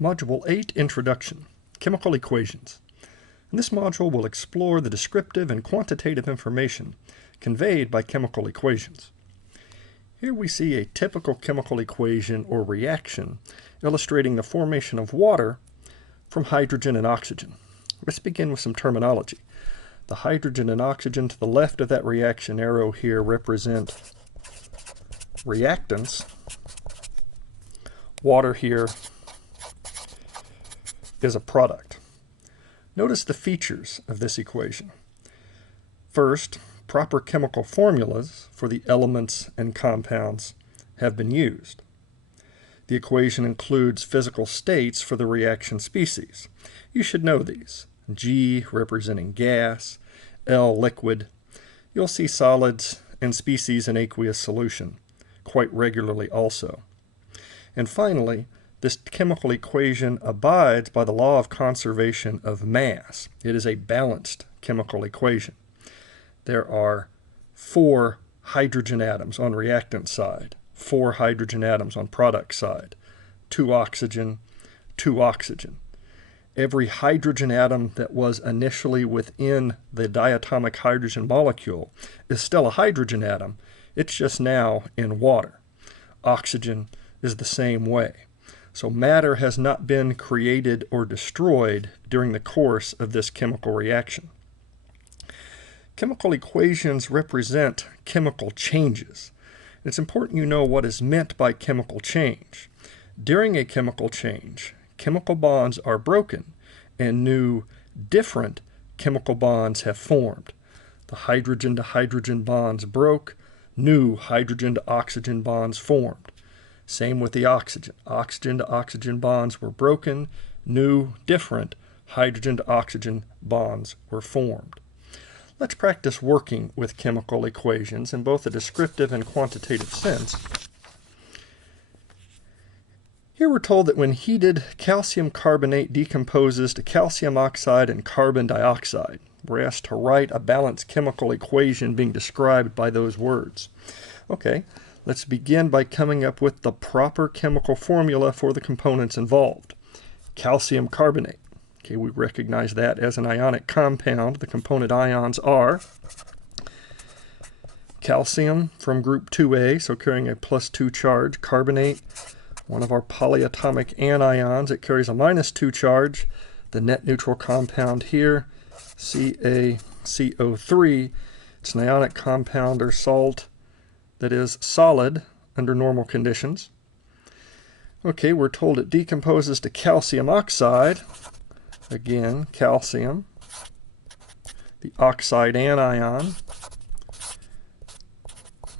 Module 8, Introduction, Chemical Equations. And this module will explore the descriptive and quantitative information conveyed by chemical equations. Here we see a typical chemical equation or reaction illustrating the formation of water from hydrogen and oxygen. Let's begin with some terminology. The hydrogen and oxygen to the left of that reaction arrow here represent reactants. Water here is a product. Notice the features of this equation. First, proper chemical formulas for the elements and compounds have been used. The equation includes physical states for the reaction species. You should know these. G representing gas, L liquid. You'll see solids and species in aqueous solution quite regularly also. And finally, this chemical equation abides by the law of conservation of mass. It is a balanced chemical equation. There are 4 hydrogen atoms on reactant side, 4 hydrogen atoms on product side, 2 oxygen, 2 oxygen. Every hydrogen atom that was initially within the diatomic hydrogen molecule is still a hydrogen atom. It's just now in water. Oxygen is the same way. So matter has not been created or destroyed during the course of this chemical reaction. Chemical equations represent chemical changes. It's important you know what is meant by chemical change. During a chemical change, chemical bonds are broken and new, different chemical bonds have formed. The hydrogen to hydrogen bonds broke, new hydrogen to oxygen bonds formed. Same with the oxygen. Oxygen to oxygen bonds were broken, new, different hydrogen to oxygen bonds were formed. Let's practice working with chemical equations in both a descriptive and quantitative sense. Here we're told that when heated, calcium carbonate decomposes to calcium oxide and carbon dioxide. We're asked to write a balanced chemical equation being described by those words. Okay. Let's begin by coming up with the proper chemical formula for the components involved. Calcium carbonate. Okay, we recognize that as an ionic compound. The component ions are calcium from group 2A, so carrying a +2 charge. Carbonate, one of our polyatomic anions. It carries a -2 charge. The net neutral compound here, CaCO3. It's an ionic compound or salt that is solid under normal conditions. Okay, we're told it decomposes to calcium oxide. Again, calcium, the oxide anion,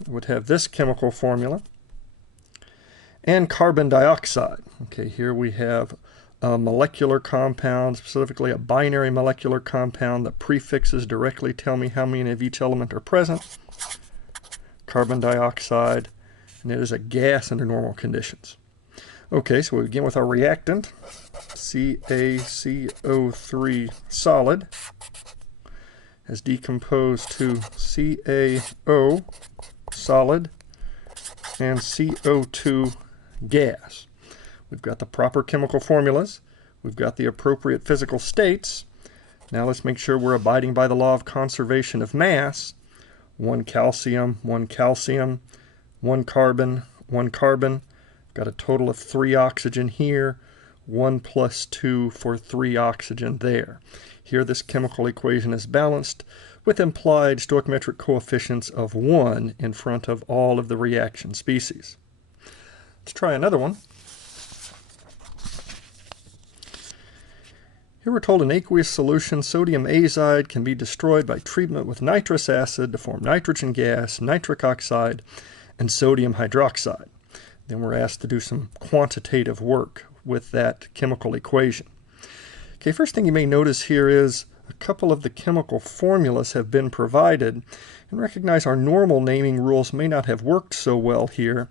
would have this chemical formula. And carbon dioxide. Okay, here we have a molecular compound, specifically a binary molecular compound. The prefixes directly tell me how many of each element are present. Carbon dioxide, and it is a gas under normal conditions. Okay, so we begin with our reactant, CaCO3 solid, has decomposed to CaO solid and CO2 gas. We've got the proper chemical formulas. We've got the appropriate physical states. Now let's make sure we're abiding by the law of conservation of mass. 1 calcium, 1 calcium, 1 carbon, 1 carbon. Got a total of 3 oxygen here, 1 + 2 for 3 oxygen there. Here this chemical equation is balanced with implied stoichiometric coefficients of 1 in front of all of the reaction species. Let's try another one. Here we're told in aqueous solution, sodium azide can be destroyed by treatment with nitrous acid to form nitrogen gas, nitric oxide, and sodium hydroxide. Then we're asked to do some quantitative work with that chemical equation. Okay, first thing you may notice here is a couple of the chemical formulas have been provided, and recognize our normal naming rules may not have worked so well here.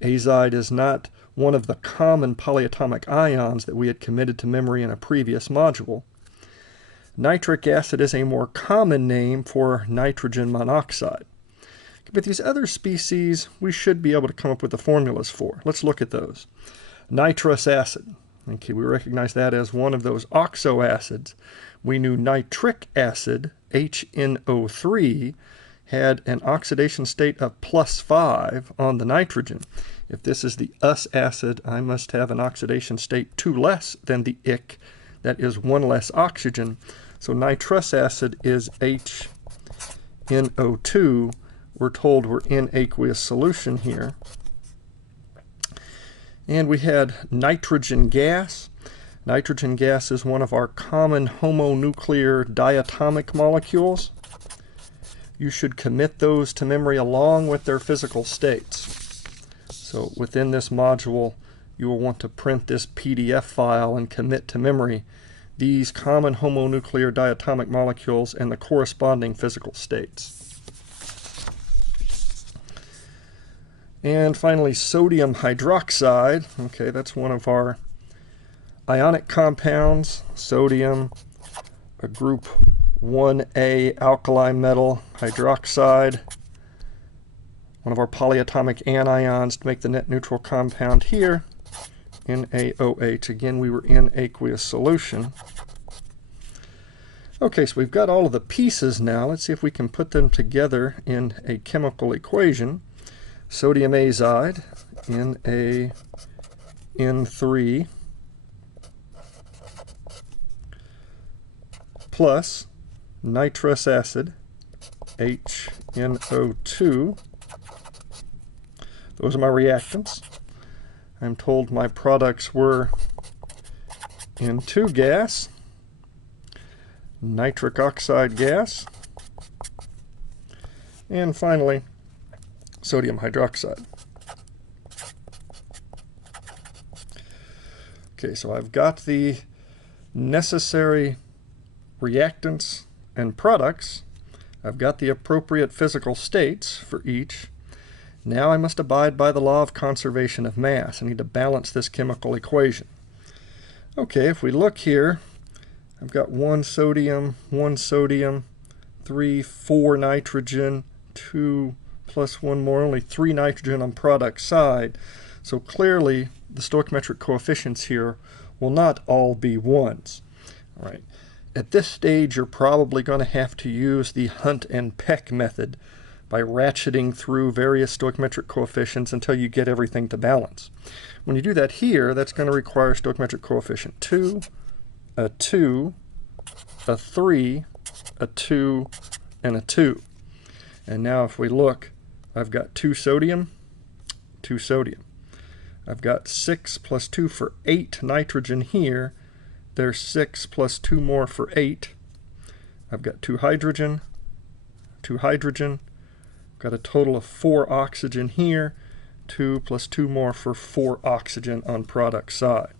Azide is not one of the common polyatomic ions that we had committed to memory in a previous module. Nitric acid is a more common name for nitrogen monoxide. But these other species we should be able to come up with the formulas for. Let's look at those. Nitrous acid. Okay, we recognize that as one of those oxoacids. We knew nitric acid, HNO3, had an oxidation state of +5 on the nitrogen. If this is the us acid, I must have an oxidation state 2 less than the ic, that is 1 less oxygen. So nitrous acid is HNO2. We're told we're in aqueous solution here. And we had nitrogen gas. Nitrogen gas is one of our common homonuclear diatomic molecules. You should commit those to memory along with their physical states. So within this module, you will want to print this PDF file and commit to memory these common homonuclear diatomic molecules and the corresponding physical states. And finally, sodium hydroxide. Okay, that's one of our ionic compounds. Sodium, a group 1A alkali metal hydroxide. One of our polyatomic anions to make the net neutral compound here, NaOH. Again, we were in aqueous solution. Okay, so we've got all of the pieces now. Let's see if we can put them together in a chemical equation. Sodium azide, NaN3, plus nitrous acid, HNO2. Those are my reactants. I'm told my products were N2 gas, nitric oxide gas, and finally, sodium hydroxide. Okay, so I've got the necessary reactants and products. I've got the appropriate physical states for each. Now I must abide by the law of conservation of mass. I need to balance this chemical equation. Okay, if we look here, I've got 1 sodium, 3, 4 nitrogen, 2 plus 1 more, only 3 nitrogen on product side. So clearly the stoichiometric coefficients here will not all be 1s. All right. At this stage, you're probably going to have to use the Hunt and Peck method by ratcheting through various stoichiometric coefficients until you get everything to balance. When you do that here, that's going to require stoichiometric coefficient 2, a 2, a 3, a 2, and a 2. And now if we look, I've got 2 sodium, 2 sodium. I've got 6 plus 2 for 8 nitrogen here. There's 6 plus 2 more for 8. I've got 2 hydrogen, 2 hydrogen. Got a total of 4 oxygen here. 2 plus 2 more for 4 oxygen on product side.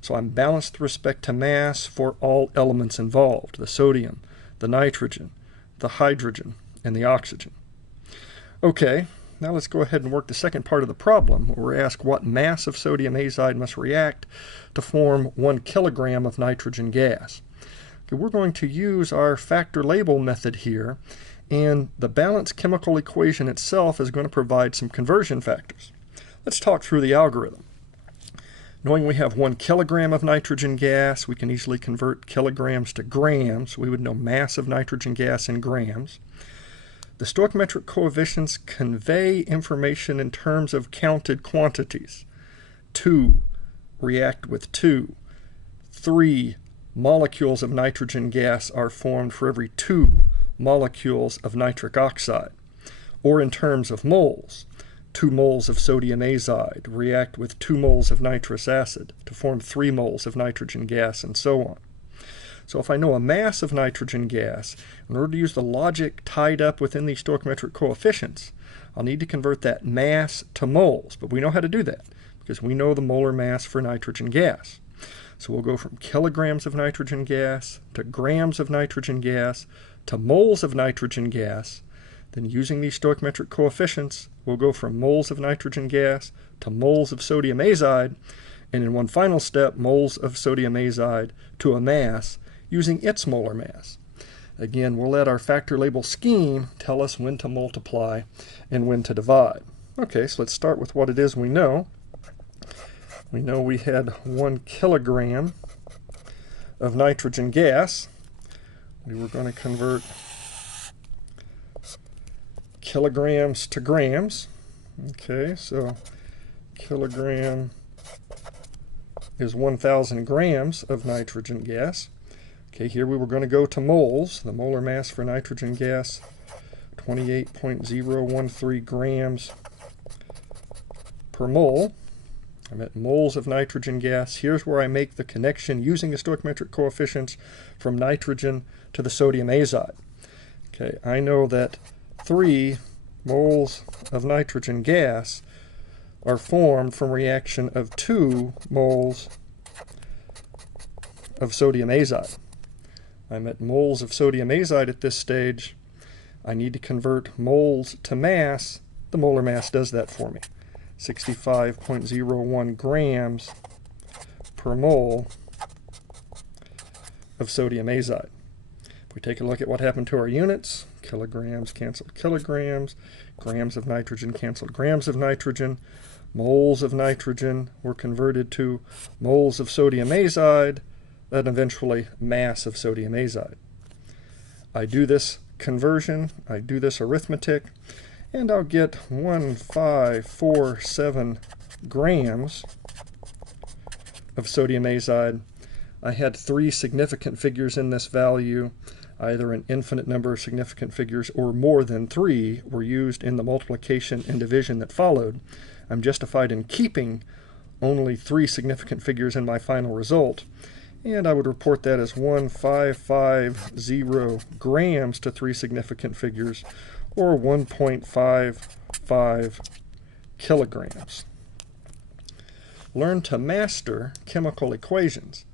So I'm balanced with respect to mass for all elements involved, the sodium, the nitrogen, the hydrogen, and the oxygen. Okay, now let's go ahead and work the second part of the problem, where we're asked what mass of sodium azide must react to form 1 kilogram of nitrogen gas. Okay, we're going to use our factor label method here, and the balanced chemical equation itself is going to provide some conversion factors. Let's talk through the algorithm. Knowing we have 1 kilogram of nitrogen gas, we can easily convert kilograms to grams. We would know mass of nitrogen gas in grams. The stoichiometric coefficients convey information in terms of counted quantities. 2 react with 2. 3 molecules of nitrogen gas are formed for every 2 molecules of nitric oxide. Or in terms of moles, 2 moles of sodium azide react with 2 moles of nitrous acid to form 3 moles of nitrogen gas, and so on. So if I know a mass of nitrogen gas, in order to use the logic tied up within these stoichiometric coefficients, I'll need to convert that mass to moles. But we know how to do that because we know the molar mass for nitrogen gas. So we'll go from kilograms of nitrogen gas to grams of nitrogen gas to moles of nitrogen gas. Then using these stoichiometric coefficients, we'll go from moles of nitrogen gas to moles of sodium azide, and in one final step, moles of sodium azide to a mass using its molar mass. Again, we'll let our factor label scheme tell us when to multiply and when to divide. Okay, so let's start with what it is we know. We know we had 1 kilogram of nitrogen gas. We were going to convert kilograms to grams. Okay, so kilogram is 1,000 grams of nitrogen gas. Okay, here we were going to go to moles. The molar mass for nitrogen gas, 28.013 grams per mole. I'm at moles of nitrogen gas. Here's where I make the connection using the stoichiometric coefficients from nitrogen to the sodium azide. Okay, I know that 3 moles of nitrogen gas are formed from reaction of 2 moles of sodium azide. I'm at moles of sodium azide at this stage. I need to convert moles to mass. The molar mass does that for me. 65.01 grams per mole of sodium azide. If we take a look at what happened to our units, kilograms canceled kilograms, grams of nitrogen canceled grams of nitrogen, moles of nitrogen were converted to moles of sodium azide, and eventually mass of sodium azide. I do this conversion, I do this arithmetic, and I'll get 1,547 grams of sodium azide. I had 3 significant figures in this value. Either an infinite number of significant figures or more than 3 were used in the multiplication and division that followed. I'm justified in keeping only 3 significant figures in my final result, and I would report that as 1,550 grams to 3 significant figures, or 1.55 kilograms. Learn to master chemical equations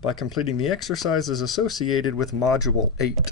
by completing the exercises associated with Module 8.